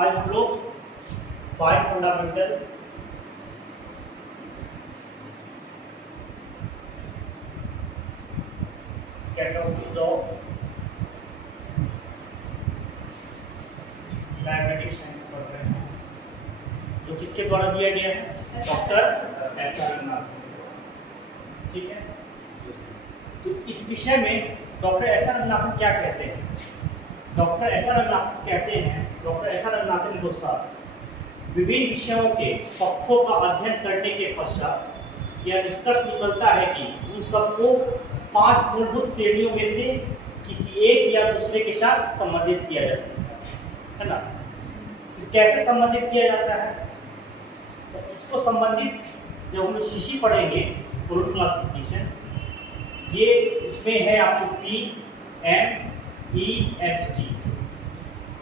आज हम लोग 5 fundamental categories of diabetic science पढ़ रहे हैं, जो किसके द्वारा दिया गया है? Doctor S R Ranganathan. ठीक है, तो इस विषय में डॉक्टर एस आर रंगनाथन क्या कहते हैं? डॉक्टर एस आर रंगनाथन कहते हैं, डॉक्टर एस आर रंगनाथन के अनुसार विभिन्न विषयों के पक्षों का अध्ययन करने के पश्चात यह निष्कर्ष निकलता है कि उन सबको 5 मूलभूत श्रेणियों में से किसी एक या दूसरे के साथ संबंधित किया जा सकता है ना। तो कैसे संबंधित किया जाता है? तो इसको संबंधित जब हम लोग शीशी पढ़ेंगे प्रोटीन क्लासिफिकेशन, ये उसमें है आपको PMEST।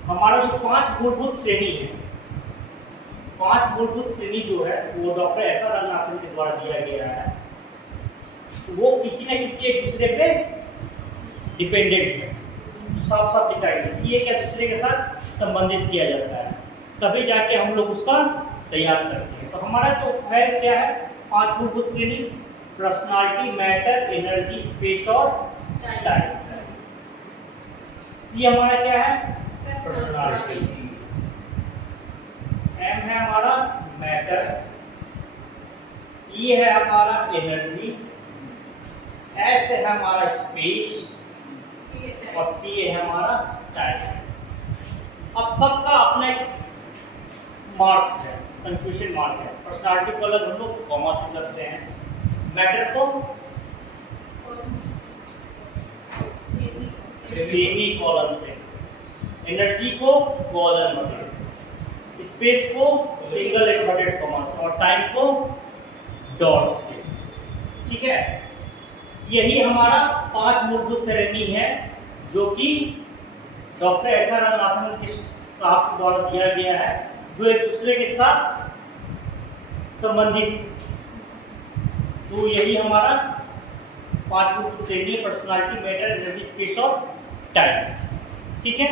हमारा जो 5 मूलभूत श्रेणी है, 5 मूलभूत श्रेणी जो है वो डॉक्टर एस आर रंगनाथन के द्वारा दिया गया है। वो किसी न किसी एक दूसरे पे डिपेंडेंट है, साफ साफ दिखा है, किसी एक या दूसरे के साथ संबंधित किया जाता है, तभी जाके हम लोग उसका तैयार करते हैं। तो हमारा जो है क्या है? 5 मूलभूत श्रेणी: पर्सनालिटी, मैटर, एनर्जी, स्पेस और टाइम। ये हमारा क्या है? पर्सनालिटी। M है हमारा मैटर, E है हमारा एनर्जी, S है हमारा स्पेस और T है हमारा टाइम। अब सबका अपना एक मार्क्स है, कंफ्यूजन मार्क है। पर्सनालिटी को अलग हम लोग कॉमा से करते हैं, मैटर को सेमी कॉलन से, एनर्जी को कॉलन से, स्पेस को सिंगल इन्वर्टेड कॉमा से और टाइम को डॉट से। ठीक है, यही हमारा 5 मूलभूत श्रेणी है जो कि डॉक्टर एस आर रंगनाथन के साहब द्वारा दिया गया है, जो एक दूसरे के साथ संबंधित। तो यही हमारा 5 मूलभूत श्रेणी है: पर्सनालिटी, मैटर, एनर्जी, स्पेस और टाइम। ठीक है,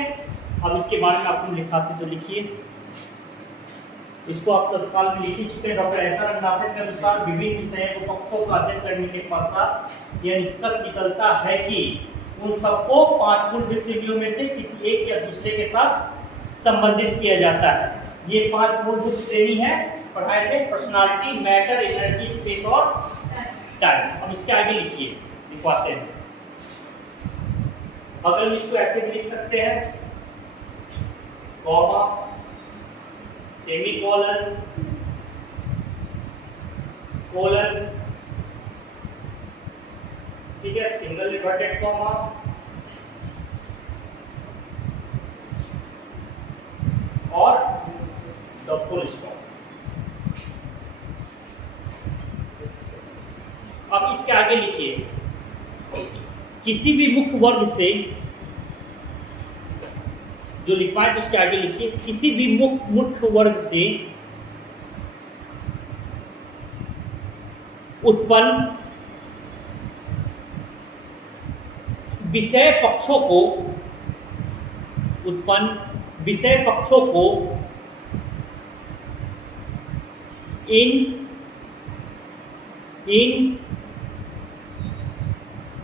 अब इसके बारे में आपको लिखाते तो लिखिए, इसको आप तत्काल में लिख चुके हैं। डॉक्टर एस आर रंगनाथन के अनुसार विभिन्न विषयों को पक्षों का अध्ययन करने के पश्चात यह निष्कर्ष निकलता है कि उन सबको 5 मूलभूत श्रेणियों में से किसी एक या दूसरे के साथ संबंधित किया जाता है। ये 5 मूलभूत श्रेणी है, पढ़ाए थे: पर्सनालिटी, मैटर, एनर्जी, स्पेस और टाइम। अब इसके आगे लिखिए, लिखवाते हैं। अगर इसको ऐसे भी लिख सकते हैं, कॉमा, सेमीकोलन, कोलन, ठीक है, सिंगल इन्वर्टेड कॉमा, और द फुल स्टॉप। अब इसके आगे लिखिए, किसी भी मुख्य वर्ग से, जो लिखवाए तो उसके आगे लिखिए, किसी भी मुख्य वर्ग से उत्पन्न विषय पक्षों को इन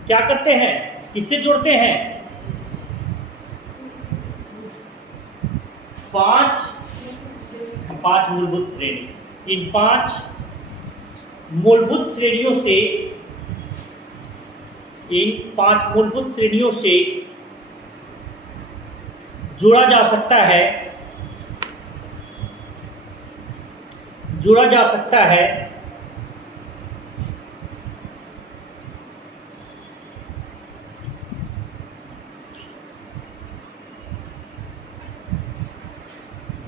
क्या करते हैं? किससे जोड़ते हैं? 5 मूलभूत श्रेणी। इन 5 मूलभूत श्रेणियों से जोड़ा जा सकता है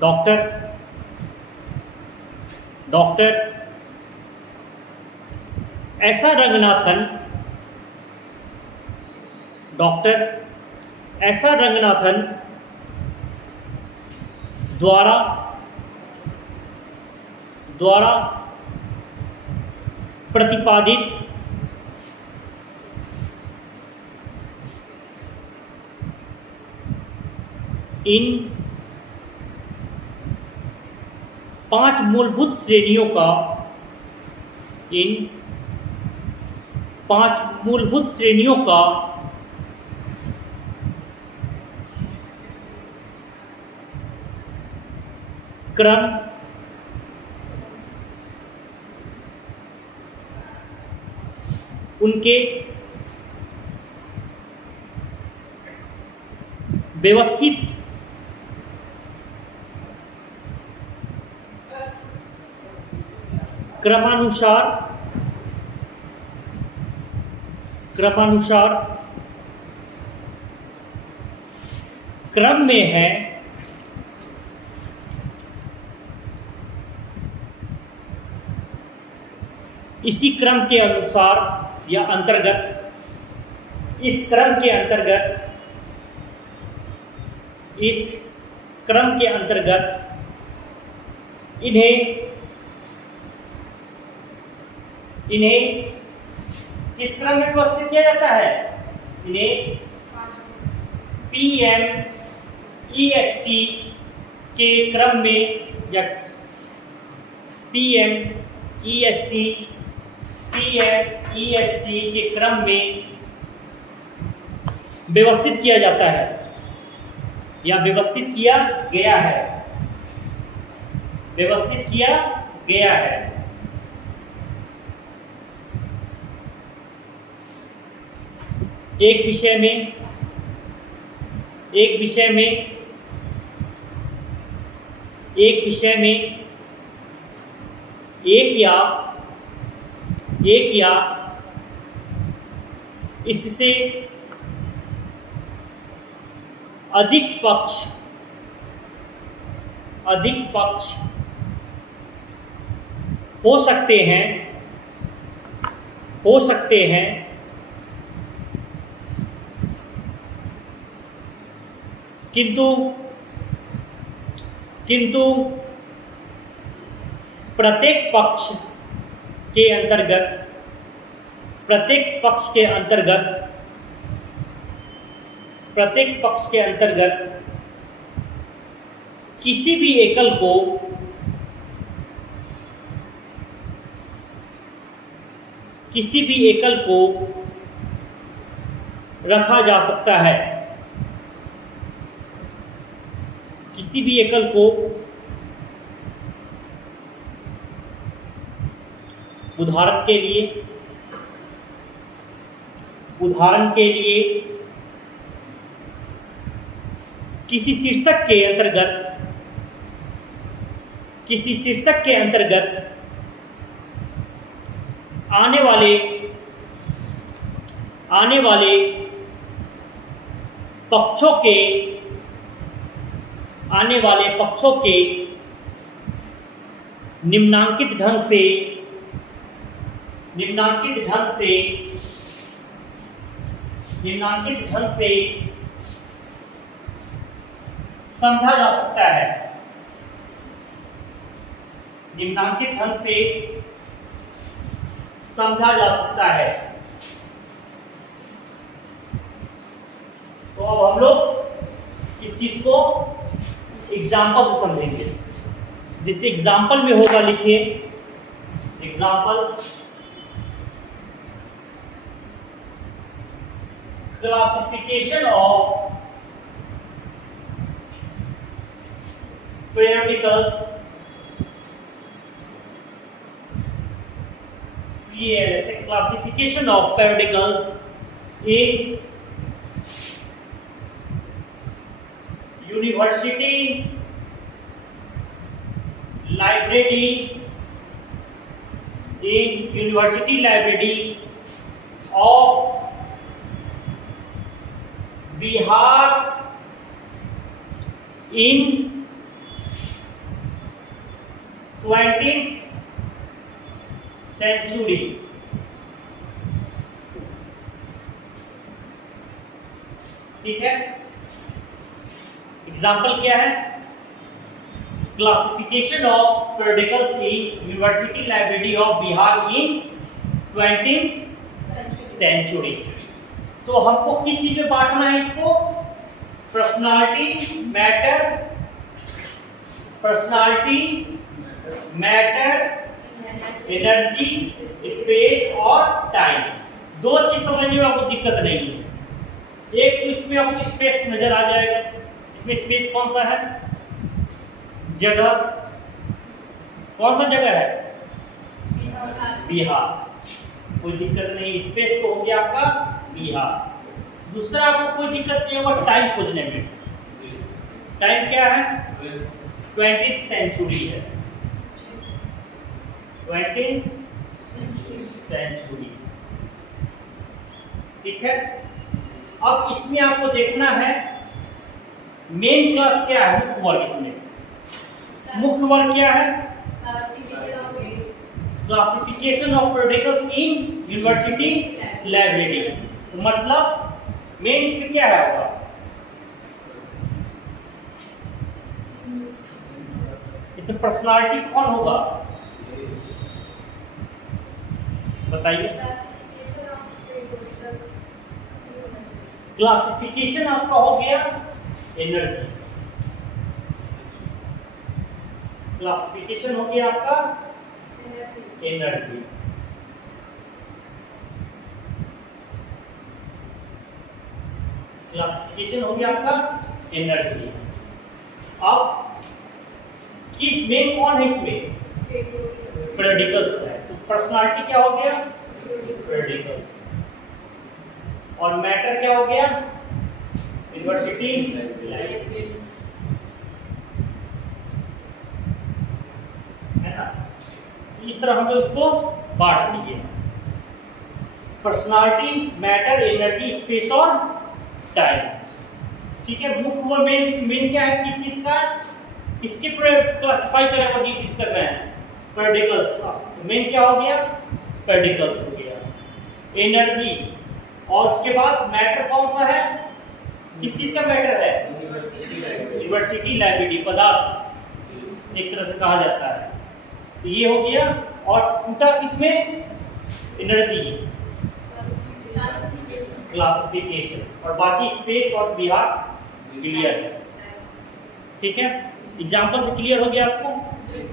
डॉक्टर एस आर रंगनाथन द्वारा प्रतिपादित इन 5 मूलभूत श्रेणियों का इन 5 मूलभूत श्रेणियों का क्रम उनके व्यवस्थित क्रमानुसार क्रम में है, इसी क्रम के अनुसार या अंतर्गत, इस क्रम के अंतर्गत इन्हें किस क्रम में व्यवस्थित किया जाता है? इन्हें PMEST के क्रम में या PMEST के क्रम में व्यवस्थित किया जाता है या व्यवस्थित किया गया है। एक विषय में एक या इससे अधिक पक्ष हो सकते हैं किंतु प्रत्येक पक्ष के अंतर्गत किसी भी एकल को रखा जा सकता है। किसी भी एकल को उदाहरण के लिए किसी शीर्षक के अंतर्गत आने वाले पक्षों के निम्नांकित ढंग से समझा जा सकता है। तो अब हम लोग इस चीज को एग्जाम्पल से समझेंगे। जिस एग्जाम्पल में होगा लिखिए example classification of periodicals CLS classification of periodicals in university library of Bihar in 20th century। ठीक है, एग्जाम्पल क्या है? Classification of periodicals in university library of Bihar in 20th century। तो हमको किस चीज में बांटना है इसको? Personality, matter, matter, energy, space और टाइम। दो चीज समझने में आपको दिक्कत नहीं है। एक तो इसमें आपको स्पेस नजर आ जाएगा। इसमें स्पेस कौन सा है? जगह। कौन सा जगह है? बिहार। कोई दिक्कत नहीं, स्पेस तो हो गया आपका बिहार। दूसरा आपको कोई दिक्कत नहीं होगा टाइम खोजने में। टाइम क्या है? 20th सेंचुरी है। 20th सेंचुरी, ठीक है। अब इसमें आपको देखना है मेन क्लास क्या है, मुख्य वर्ग। इसमें मुख्य वर्ग क्या है? Classification of products in university library. मतलब मेन इसमें क्या है होगा? इसमें पर्सनालिटी कौन होगा बताइए? क्लासिफिकेशन आपका हो गया एनर्जी। क्लासिफिकेशन हो गया आपका एनर्जी। क्लासिफिकेशन हो गया आपका एनर्जी। अब किस मेन कौन है इसमें? प्रेडिकल्स है। तो पर्सनालिटी क्या हो गया? प्रेडिकल्स। और मैटर क्या हो गया? यूनिवर्सिटी है ना। इस तरह हम लोग इसको बांट दिए। पर्सनालिटी, मैटर, एनर्जी, स्पेस और टाइम, ठीक है। मुख्य मेन क्या है? किस चीज का? इसके क्लासिफाई कर रहे हैं, डिफाइन कर रहे हैं पार्टिकल्स का। मेन क्या हो गया? पार्टिकल्स हो गया। एनर्जी, और उसके बाद मैटर कौन सा है? किस चीज का मैटर है? यूनिवर्सिटी लाइब्रेरी, पदार्थ एक तरह से कहा जाता है। तो ये हो गया। और टूटा किसमें? एनर्जी, क्लासिफिकेशन, और बाकी स्पेस और बिहार क्लियर है, ठीक है। एग्जाम्पल से क्लियर हो गया आपको।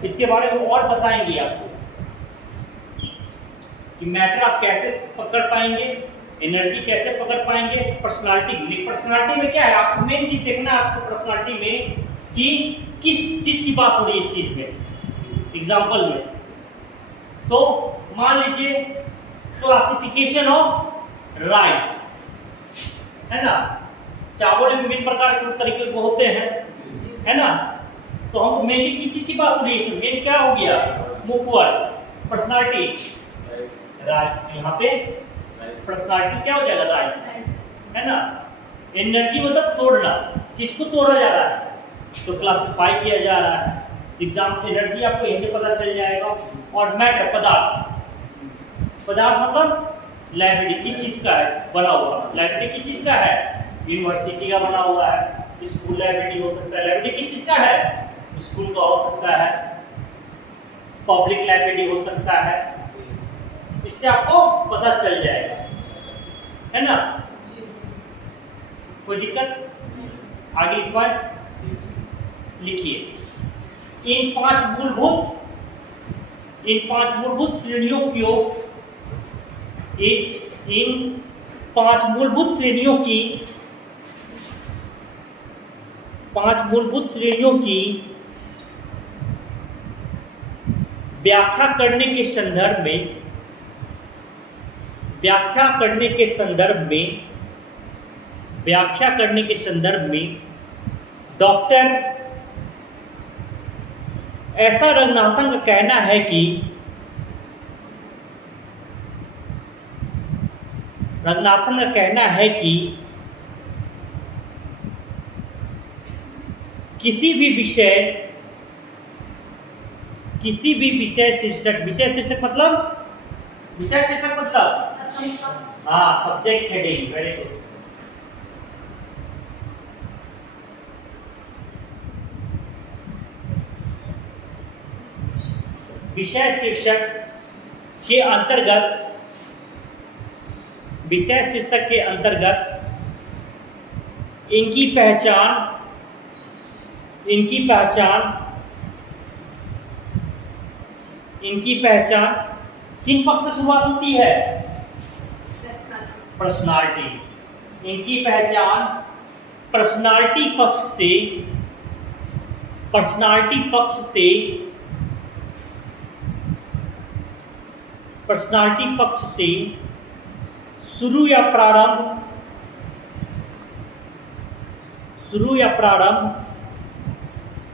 इसके बारे में और बताएंगे आपको कि मैटर आप कैसे पकड़ पाएंगे, एनर्जी कैसे पकड़ पाएंगे, पर्सनालिटी। पर्सनालिटी में क्या है? आपको मेन चीज देखना है आपको पर्सनालिटी में कि किस चीज की बात हो रही है इस चीज में। एग्जाम्पल में तो मान लीजिए क्लासिफिकेशन ऑफ राइस, है ना। चावल में विभिन्न प्रकार के तरीके के होते हैं, है ना। तो हम मेनली किस चीज की बात हो रही है? मेन क्या हो गया? मुख्य वर्ग। Personality rice. यहाँ पे पर्सनालिटी क्या हो जाएगा? राइस, है ना। एनर्जी मतलब तोड़ना, किसको तोड़ा जा रहा है? तो क्लासिफाई किया जा रहा है। एग्जाम्पल एनर्जी आपको यहीं से पता चल जाएगा। और मैटर, पदार्थ। पदार्थ मतलब लाइब्रेरी किस चीज का है बना हुआ? लाइब्रेरी किस चीज का है? यूनिवर्सिटी का बना हुआ है। स्कूल लाइब्रेरी हो सकता है। लाइब्रेरी किस चीज का है? स्कूल का हो सकता है, पब्लिक लाइब्रेरी हो सकता है। इससे आपको पता चल जाएगा, है ना। कोई दिक्कत? आगे एक बार लिखिए। इन पांच मूलभूत श्रेणियों की व्याख्या करने के संदर्भ में डॉक्टर ऐसा रंगनाथन का कहना है कि किसी भी विषय शीर्षक मतलब हाँ, सब्जेक्ट हेडिंग। Very good. विषय शीर्षक के अंतर्गत इनकी पहचान इनकी पहचान किन पक्ष से शुरुआत होती है? पर्सनालिटी। इनकी पहचान पर्सनालिटी पक्ष से शुरू या प्रारंभ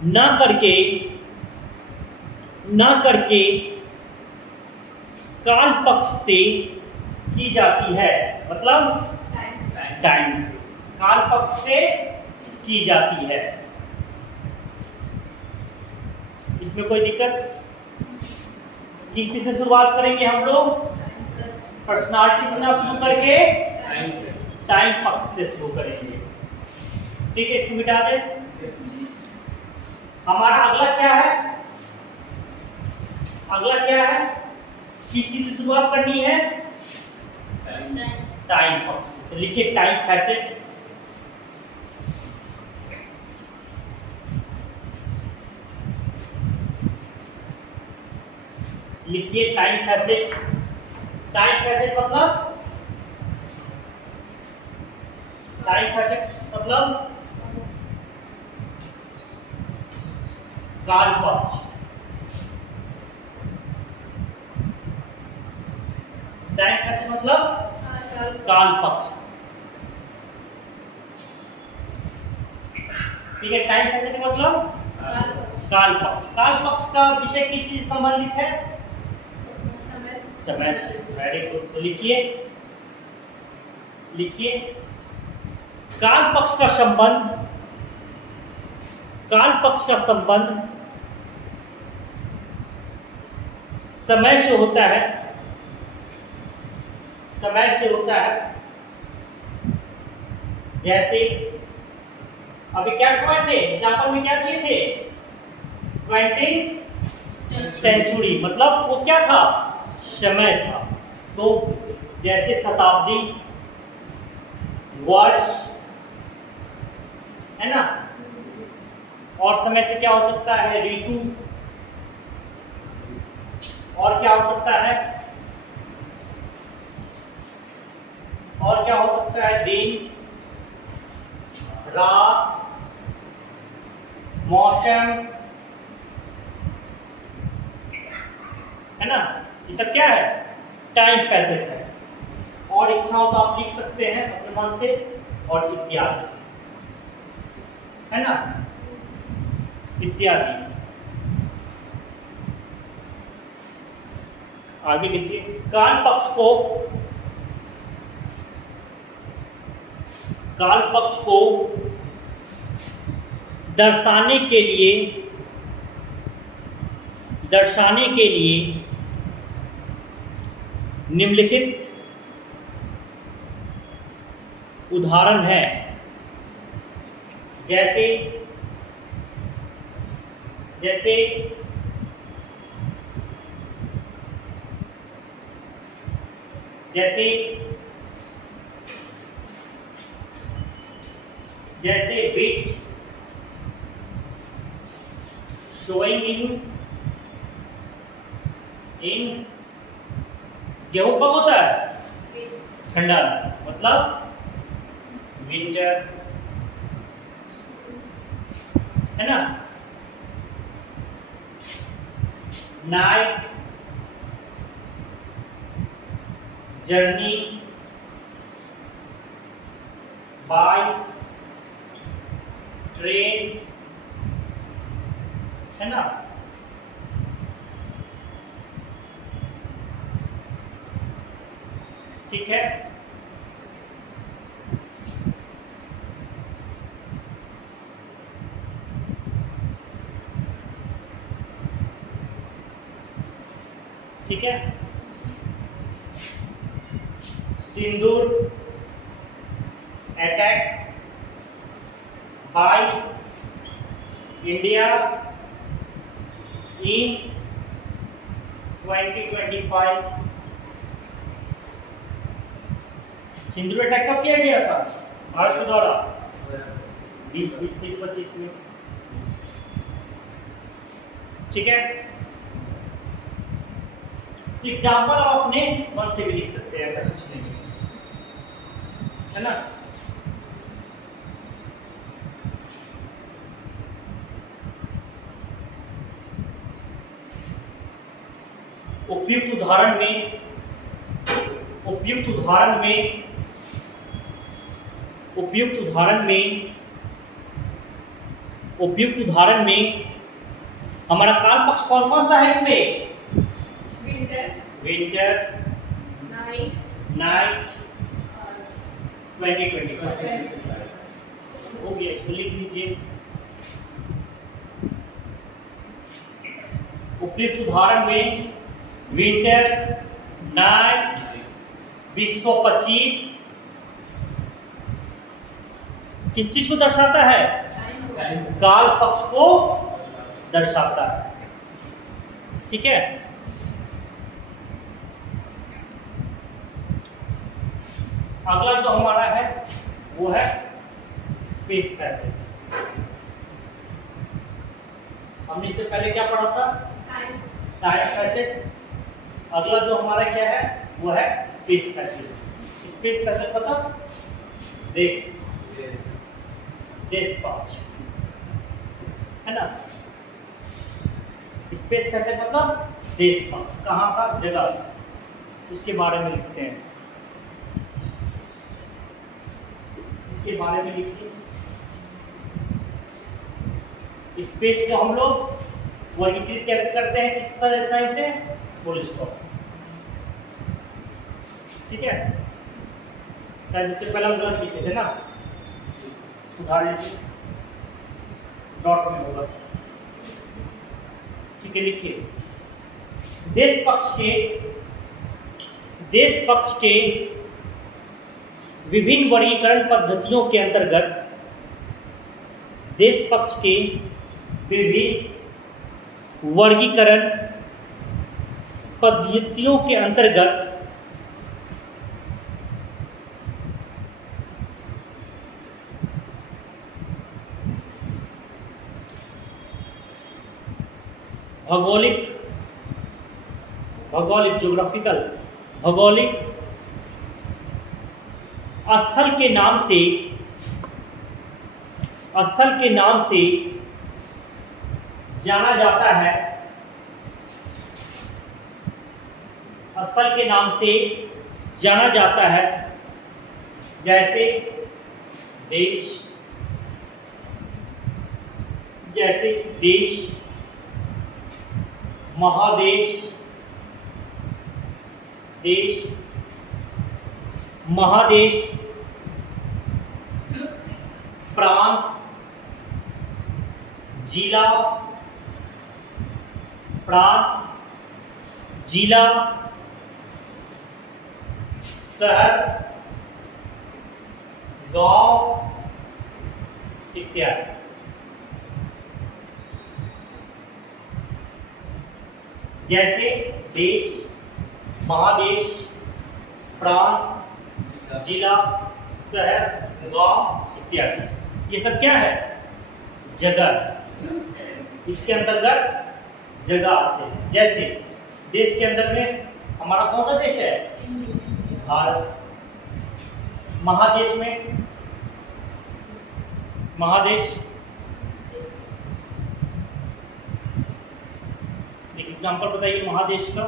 न करके काल पक्ष से की जाती है। मतलब टाइम से, काल पक्ष से की जाती है। इसमें कोई दिक्कत? किस चीज से शुरुआत करेंगे हम लोग? पर्सनालिटी से ना शुरू करके टाइम पक्ष से शुरू करेंगे। ठीक है, इसको मिटा दे। हमारा अगला क्या है? किस चीज से शुरुआत करनी है? टाइम पक्ष। तो लिखिए टाइम फैसेट। टाइम फैसेट मतलब काल पक्ष। टाइम फैसेट मतलब काल पक्ष। ठीक है, टाइम फैसेट मतलब काल पक्ष। काल पक्ष का विषय किस चीज से संबंधित है? समय से। Very good. तो लिखिए काल पक्ष का संबंध समय से होता है। जैसे अभी क्या करवाए थे एग्जाम्पल में? क्या दिए थे? 20th सेंचुरी, मतलब वो क्या था? समय था। तो जैसे शताब्दी, वर्ष, है ना? और समय से क्या हो सकता है? ऋतु। और क्या हो सकता है? दिन, रात, मौसम, है ना? ये सब क्या है? टाइम फैसेट है। और इच्छा हो तो आप लिख सकते हैं अपने मन से, और इत्यादि, है ना? इत्यादि। आगे लिखिए काल पक्ष को दर्शाने के लिए निम्नलिखित उदाहरण है। जैसे wheat showing in गेहूं कब होता है? ठंडा, मतलब विंटर, है ना? नाइट, जर्नी, बाय ट्रेन, है ना? ठीक है। ठीक है, Sindoor attack by India in 2025। Sindoor attack कब किया गया था भारत के द्वारा? 2025 में। ठीक है, एग्जाम्पल आप अपने मन से भी लिख सकते हैं, ऐसा कुछ नहीं है ना। उपयुक्त उदाहरण में हमारा काल पक्ष कौन कौन सा है इसमें? विंटर, नाइट, 2025 हो गया, इसको लिख लीजिए। उपयुक्त उदाहरण में विंटर, नाइट, 2025 किस चीज को दर्शाता है? काल पक्ष को दर्शाता है। ठीक है, अगला जो हमारा है वो है स्पेस पैसेज। हमने इससे पहले क्या पढ़ा था? Time passage. अगला जो हमारा क्या है वो है स्पेस पैसेज। स्पेस पैसेज मतलब देश पक्ष है ना। स्पेस पैसेज मतलब देश पक्ष, कहाँ का? जगह, उसके बारे में लिखते हैं। इसके बारे में लिखिए। स्पेस को हम लोग वर्गीकृत कैसे करते हैं? किस साइन से? Full stop. ठीक है, शायद इससे पहले हम गलत लिखे थे ना, सुधार लीजिए, डॉट में होगा। ठीक है, लिखिए। देश पक्ष के विभिन्न वर्गीकरण पद्धतियों के अंतर्गत देश पक्ष के विभिन्न वर्गीकरण पद्धतियों के अंतर्गत भौगोलिक स्थल के नाम से जाना जाता है। स्थल के नाम से जाना जाता है, जैसे देश, महादेश, प्रांत, जिला, शहर, गांव इत्यादि। जैसे देश, महादेश, प्रांत, जिला, शहर, गांव इत्यादि। ये सब क्या है? जगह। इसके अंतर्गत जगह आते हैं। जैसे देश के अंदर में हमारा कौन सा देश है? भारत। महादेश में एक एग्जांपल बताइए महादेश का।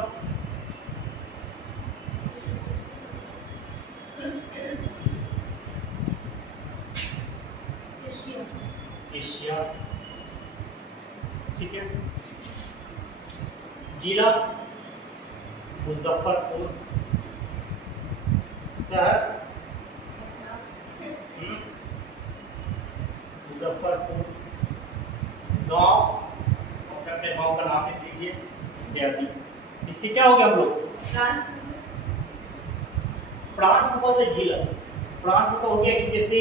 एशिया। ठीक है। जिला मुजफ्फरपुर, शहर मुजफ्फरपुर, गांव अपने गांव का नाम लिख लीजिए इत्यादि। इससे क्या हो गया हम लोग? प्रांत को बोलते हैं जिला। प्रांत तो हो गया कि जैसे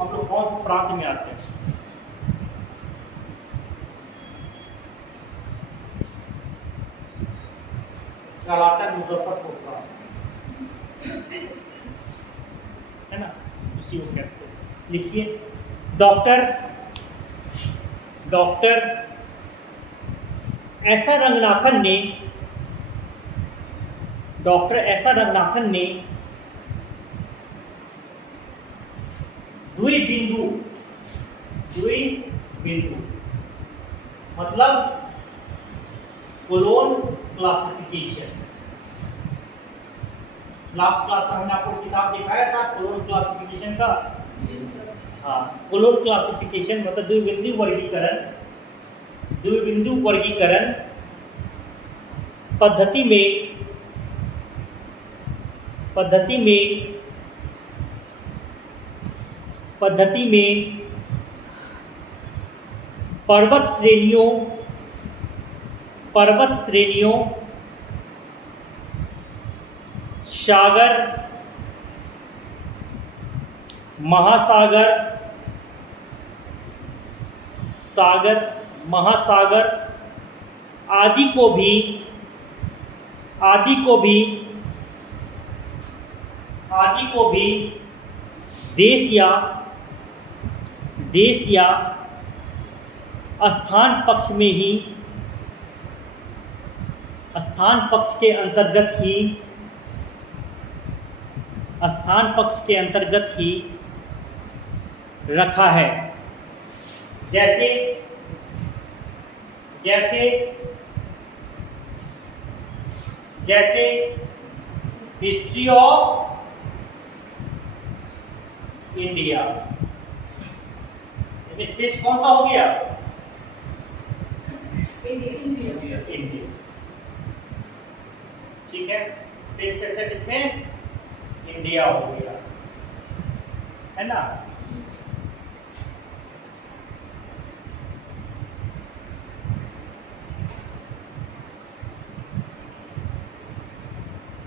हम लोग कौन से प्रांत में आते हैं। मुजफ्फरपुर प्रांत है ना, उसी को कहते हैं। लिखिए। डॉक्टर ऐसा रंगनाथन ने डॉक्टर एस आर रंगनाथन ने द्विबिंदु मतलब कोलोन क्लासिफिकेशन, लास्ट क्लास में हमने आपको किताब दिखाया था कोलोन क्लासिफिकेशन का। हाँ, कोलोन क्लासिफिकेशन मतलब द्विबिंदु वर्गीकरण पद्धति में पर्वत श्रेणियों, सागर, महासागर आदि को भी देश या स्थान पक्ष के अंतर्गत ही रखा है। जैसे हिस्ट्री ऑफ इंडिया, स्पेस कौन सा हो गया? इंडिया। ठीक है, स्पेस कैसेट इसमें इंडिया हो गया, है ना।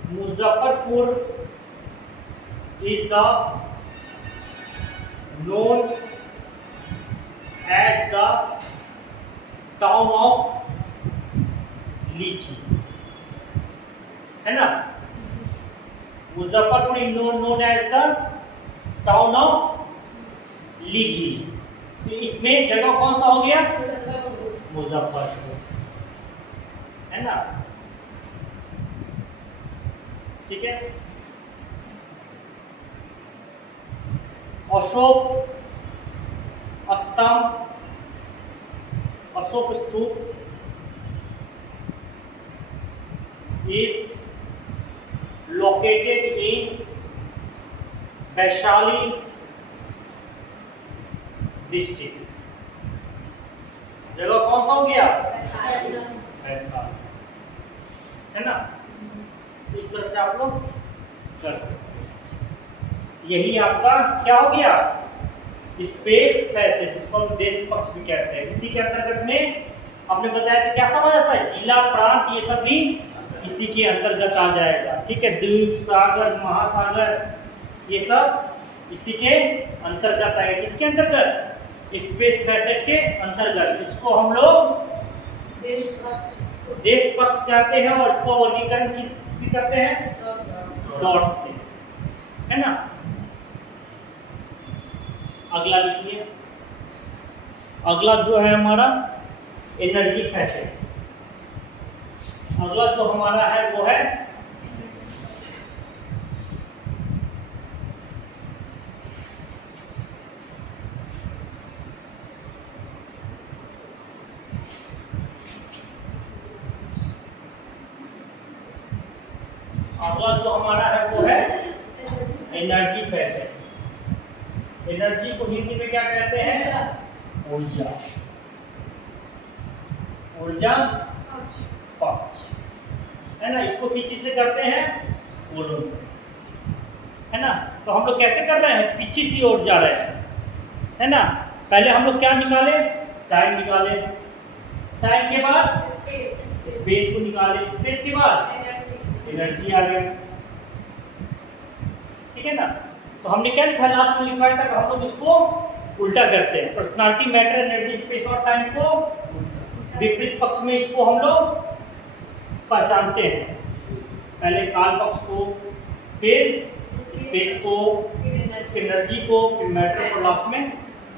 Muzaffarpur is known as the town of लीची, है ना। Muzaffarpur is known as the town of लीची। तो इसमें जगह कौन सा हो गया? मुजफ्फरपुर, है ना। ठीक है, अशोक स्तूप is located in Vaishali district. जगह कौन सा हो गया? वैशाली, है ना। इस तरह से आप लोग कर सकते हैं। यही आपका क्या हो गया? स्पेस पैसेज, जिसको हम देश पक्ष भी कहते हैं। इसी के अंतर्गत में हमने बताया था क्या समझ आता है, जिला, प्रांत, ये सब भी इसी के अंतर्गत आ जाएगा। ठीक है, द्वीप, सागर, महासागर, ये सब इसी के अंतर्गत आएगा। किसके अंतर्गत? स्पेस पैसेज के अंतर्गत, जिसको हम लोग देश पक्ष कहते हैं, और इसको वर्गीकरण किससे करते हैं? डॉट से, है ना। अगला लिखिए, अगला जो है हमारा एनर्जी फैसेट। अगला जो हमारा है वो है एनर्जी फैसेट। एनर्जी को हिंदी में क्या कहते हैं? ऊर्जा। ऊर्जा पक्ष, है ना। इसको किस चीज से करते हैं? कोलोन से, है ना। तो हम लोग कैसे कर रहे हैं? पीछे की ओर जा रहे हैं, है ना। पहले हम लोग क्या निकाले? टाइम निकाले, टाइम के बाद स्पेस को निकाले, स्पेस के बाद एनर्जी आ गया, ठीक है ना। तो हमने क्या लिखा? लास्ट में लिखवाया था कि हम लोग इसको उल्टा करते हैं। पर्सनालिटी, मैटर, एनर्जी, स्पेस और टाइम को विपरीत पक्ष में इसको हम लोग पहचानते हैं। पहले काल पक्ष को, फिर स्पेस को, एनर्जी को, फिर मैटर को, लास्ट में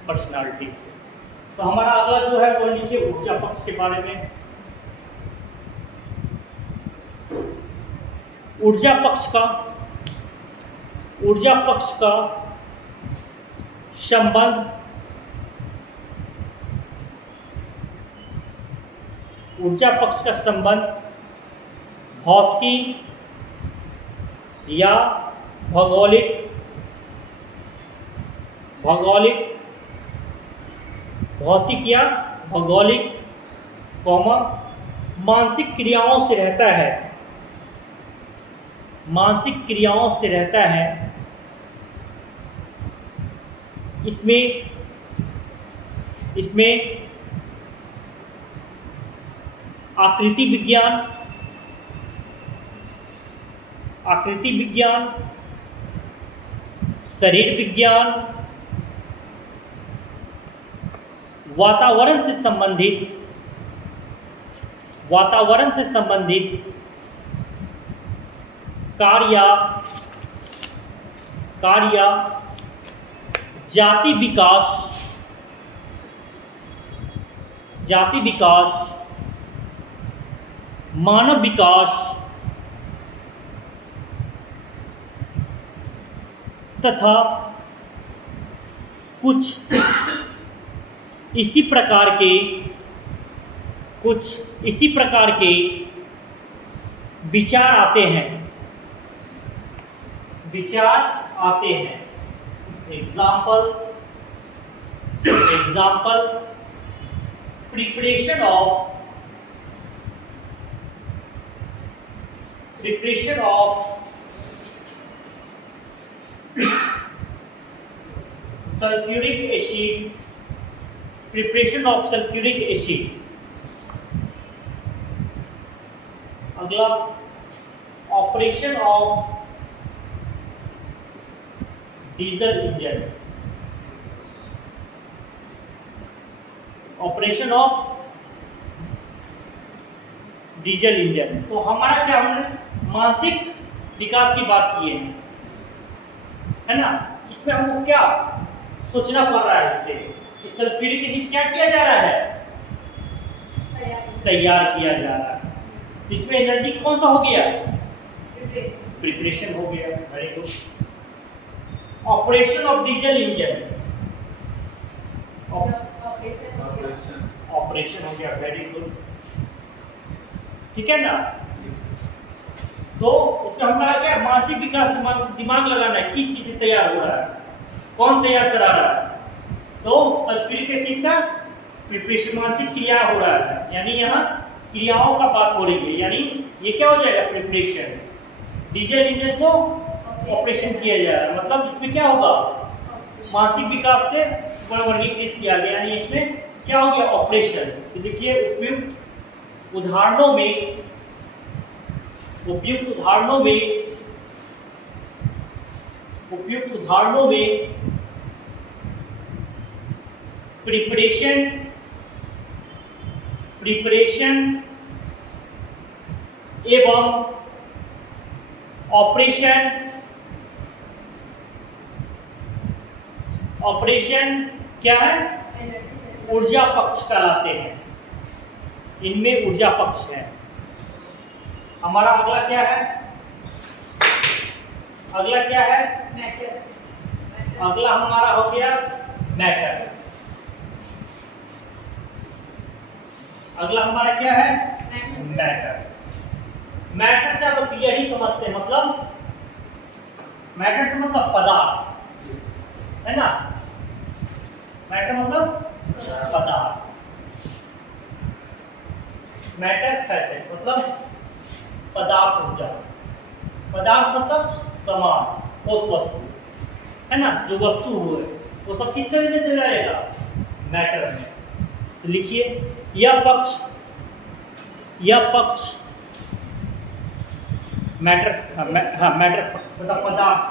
पर्सनालिटी। तो हमारा अगला जो है वो लिखिए ऊर्जा पक्ष के बारे में। ऊर्जा पक्ष का संबंध भौतिकी या भौगोलिक मानसिक क्रियाओं से रहता है। इसमें आकृति विज्ञान, शरीर विज्ञान, वातावरण से संबंधित कार्य जाति विकास, मानव विकास तथा कुछ इसी प्रकार के विचार आते हैं। Example preparation of sulphuric acid. अगला ऑपरेशन ऑफ डीजल इंजन। तो हमारा क्या, हमने मानसिक विकास की बात की है ना। इसमें हमको क्या सोचना पड़ रहा है, इससे कि सल्फ्यूरिक एसिड क्या किया जा रहा है, तैयार किया जा रहा है। इसमें एनर्जी कौन सा हो गया, प्रिपरेशन हो गया। Very good. Operation of diesel engine, operation हो गया। वेरी गुड, ठीक है ना। तो इसका हमारा क्या, मानसिक विकास, दिमाग लगाना है, किस चीज से तैयार हो रहा है, कौन तैयार करा रहा है। तो सल्फ्यूरिक एसिड का प्रिपरेशन, मानसिक क्रिया हो रहा है, यानी यहाँ क्रियाओं का बात हो रही है। यानी ये क्या हो जाएगा, प्रिपरेशन। डीजल इंजन को ऑपरेशन किया जा रहा है, मतलब इसमें क्या होगा, मानसिक विकास से वर्गीकृत किया गया, यानी इसमें क्या हो गया, ऑपरेशन। तो देखिए उपयुक्त उदाहरणों में प्रिपरेशन एवं ऑपरेशन क्या है, ऊर्जा पक्ष कहलाते हैं। इनमें ऊर्जा पक्ष है। हमारा अगला क्या है, अगला हमारा हो गया मैटर। अगला हमारा क्या है, मैटर से आप क्लियर ही समझते हैं, मतलब मैटर से मतलब पदार्थ है ना। मैटर मतलब पदार्थ, मैटर फैसेट मतलब पदार्थ ऊर्जा। पदार्थ मतलब समान, ठोस वस्तु है ना, जो वस्तु हो वो सब किस शरीर में चला जाएगा, मैटर में। तो लिखिए यह पक्ष मैटर, मैटर पदार्थ,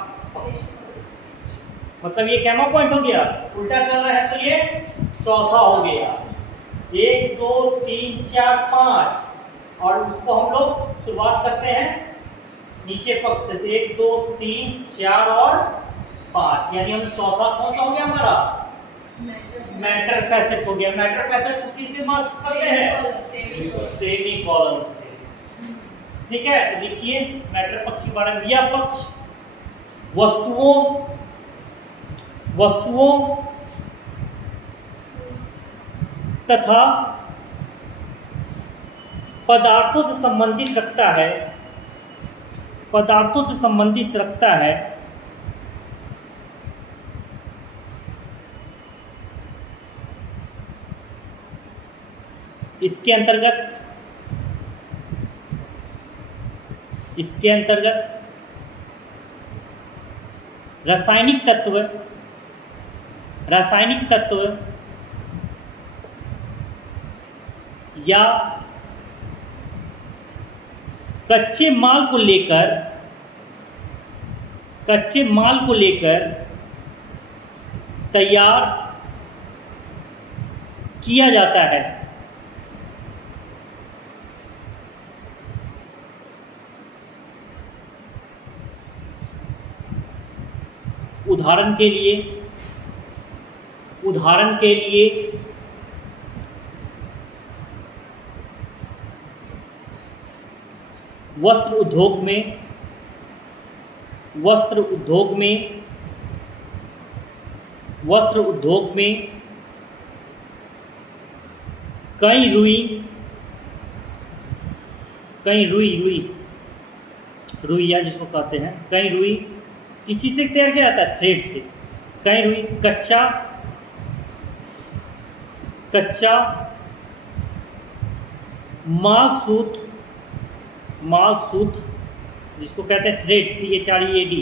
मतलब ये कैमा पॉइंट हो गया, उल्टा चल रहा है तो ये चौथा हो गया। 1 2 3 4 5, और उसको हम लोग शुरुआत करते हैं नीचे पक्ष से। 1 2 3 4 और 5, यानी हम चौथा कौन सा हो गया हमारा, मैटर फैसेट हो गया। मैटर फैसेट को किससे मार्क करते हैं, सेमी कॉलम से। ठीक है, तो लिखिए मैटर पक्ष के बारे में। यह पक्ष वस्तुओं तथा पदार्थों से संबंधित रखता है इसके अंतर्गत रासायनिक तत्व या कच्चे माल को लेकर तैयार किया जाता है। उदाहरण के लिए वस्त्र उद्योग में कई रुइया जिसको कहते हैं, कई रुई किसी से तैयार किया जाता है, थ्रेड से। कई रुई कच्चा माल सूत जिसको कहते हैं थ्रेड, THREAD,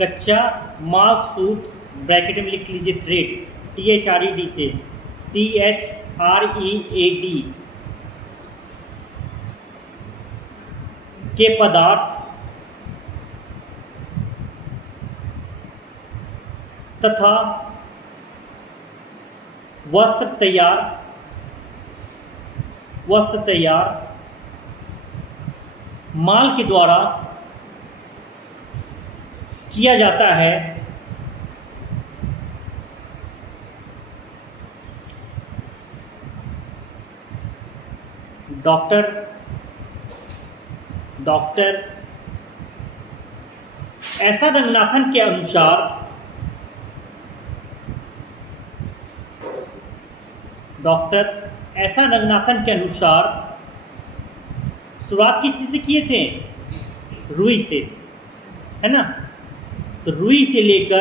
कच्चा माल सूत, ब्रैकेट में लिख लीजिए थ्रेड, THRED से, THREAD के पदार्थ तथा वस्त्र तैयार माल के द्वारा किया जाता है। डॉक्टर ऐसा रंगनाथन के अनुसार शुरुआत किस चीज़ से किए थे? रुई से, है ना। तो रुई से लेकर